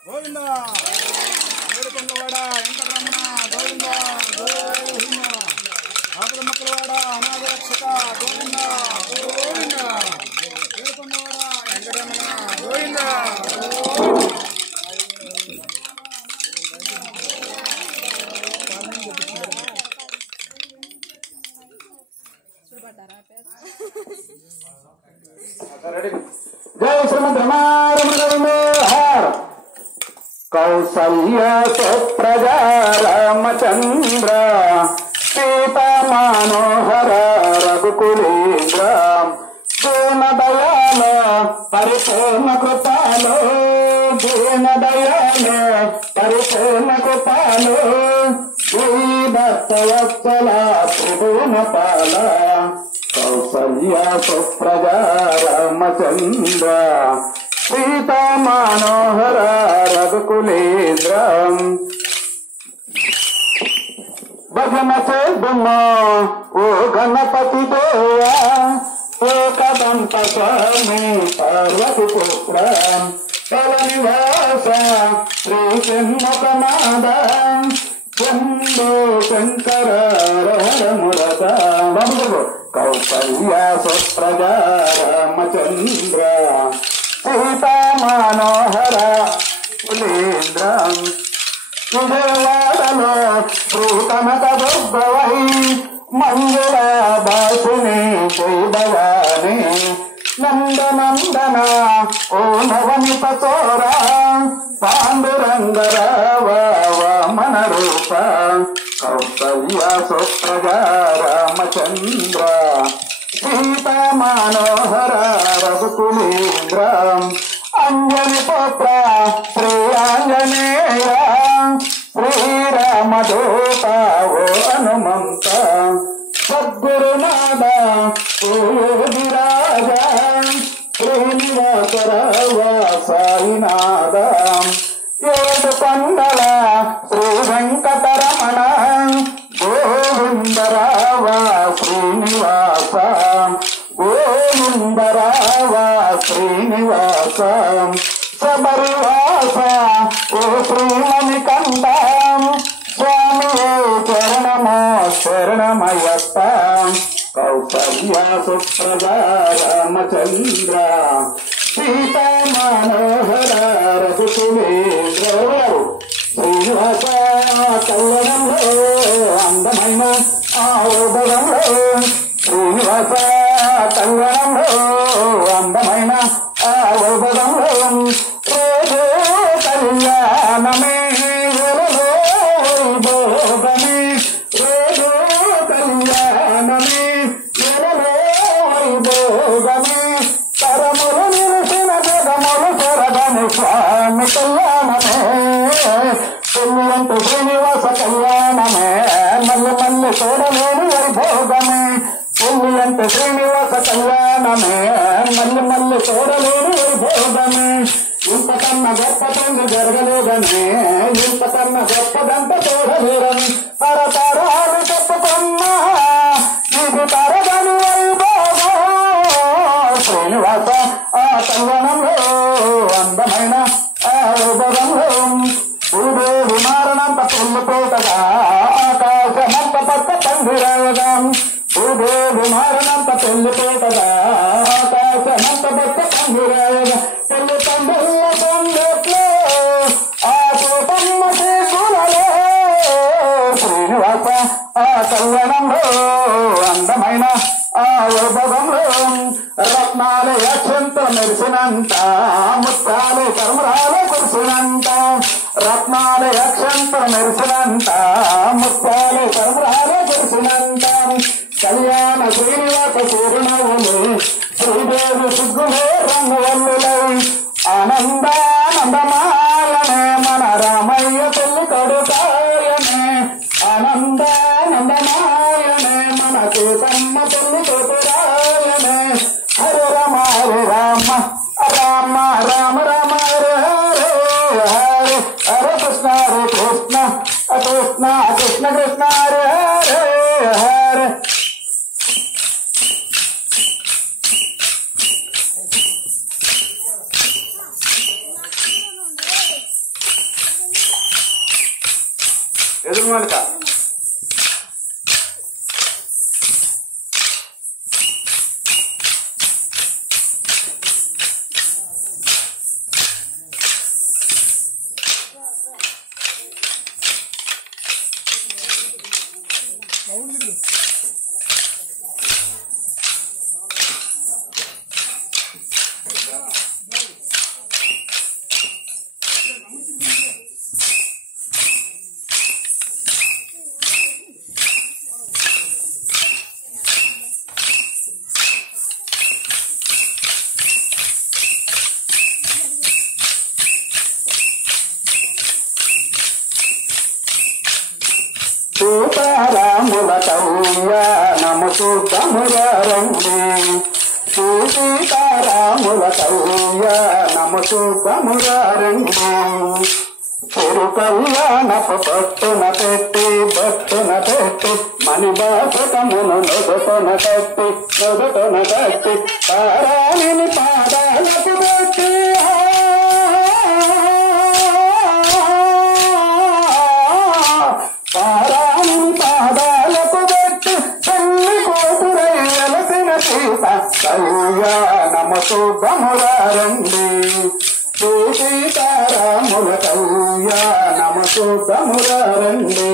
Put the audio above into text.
గోవిందా ఏడుకొండవాడ వెంకటరమణ గోవిందా గోవిందా ఆపద మక్కలవాడ అనాథ రక్షక గోవిందా గోవిందా ఏడుకొండవాడ వెంకటరమణ గోవిందా जय श्रीमद रमारमण हर कौसल्य सुप्रजा रामचंद्र सीता मनोहर रघुकुलेन्द्र दीन दयाल परिपूर्ण कृपालो दीन दयाल परिपूर्ण कृपालो भक्तवत्सल त्रिभुवन पाल कौसल्य सुप्रजा रामचंद्र सीता मनोहर रघुकुलेन्द्र भजन चेदुमो ओ गणपति देवा एकदंत स्वामी पार्वती पुत्र कल निवास श्री सिंहनाद शंभो शंकर मुरद कौसल्य सुप्रजा रामचंद्र सीता मनोहर कुलेन्द्र विजयवाड़लो श्रीकनक दुर्गवै मंगला भाषिणी जय भवानी नंदनंदन ओ नवनीत चोरा पांडुरंग वामन रूप कौसल्य सुप्रजा रामचंद्र सीता मनोहर रघुकुलेन्द्र अंजनी पुत्र श्री आंजनेय श्रीरामदूत वो हनुमंत सद्गुरुनाथ योगिराजा श्रीनिवास साईनाथ ఏడుకొండల శ్రీ వెంకటరమణ గోవిందరావ శ్రీనివాస గోవిందరావ శ్రీనివాస శబరివాస ఓ శ్రీమణికంఠ స్వామి చరణమో శరణమయ్యప్ప కౌసల్య సుప్రజా రామచంద్ర सीता मनोहर रघुकुलेन्द्र శ్రీనివాస కళ్యాణంలో అందమైన ఆరోధంలో శ్రీనివాస కళ్యాణంలో అందమైన ఆరోధంలో రోజు కళ్యాణమే భోగమే రోజు కళ్యాణమే భోగమే తరములు నిలిసిన జగములు శరదము స్వామి కళ్యాణమే పెళ్ళంటూ శ్రీనివాస కళ్యాణమే మల్లి మల్లి చూడలేని వైభోగమే పెళ్ళంటూ శ్రీనివాస కళ్యాణమే మల్లి మల్లి చూడలేని వైభోగమే ఇంతకన్నా గొప్పదంత జరగలేదని ఇంతకన్నా గొప్పదంత చూడలేదని తరతరాలు చెప్పుకున్నా ఇది తరగని వైభోగం శ్రీనివాస ఆ కళ్యాణంలో అందమైన ఆరోధంలో భూదేవి మారణంత పొల్లుపోతగా ఆకాశమంత పట్ట పందిరాగా భూదేవి మారణంత పొల్లుపోతగా ఆకాశమంత పట్ట పందిరాగా పెళ్లి తండ్రుల పొందట్లో ఆ చూపమ్మ తీసులలో శ్రీనివాస ఆ కళ్యాణంలో అందమైన ఆరోధంలో రత్నాలు అక్షంతలు మెరిసినంత ముత్తాలు కర్మరాలు కురిసినంత రత్నాలు అక్షంతలు మెరిసినంత ముత్తాలు కర్మరాలు కురిసినంత కళ్యాణ శ్రీనివాస సూర్యనవులు శ్రీదేవి సిగ్గులే రంగువల్లులై ఆనందానందమాయనే మన రామయ్య పెళ్లి కొడుకాయనే ఆనందానందమాయనే మన సీతమ్మ పెళ్లి కొడురాయనే హరే రామ హరే రామ రామ రామ రామ హరే హరే హరే హరే కృష్ణ కృష్ణ కృష్ణ కృష్ణ హరే హరే హరే. ఎదురు మల్క సీతారాముల కళ్యాణము చూద్దామురండి. సీతారాముల కళ్యాణము చూద్దామురండి. తిరు కళ్యాణపు పట్టున పెట్టి మణిబాసకమును నొదటన కట్టి తారాణిని పాదాలకు పెట్టి పాదాలకు పెట్టి తల్లి కోపురయ్యలసిన సీత కళ్యాణము చూద్దామురండి. సీతారాముల కళ్యాణము చూద్దామురండి.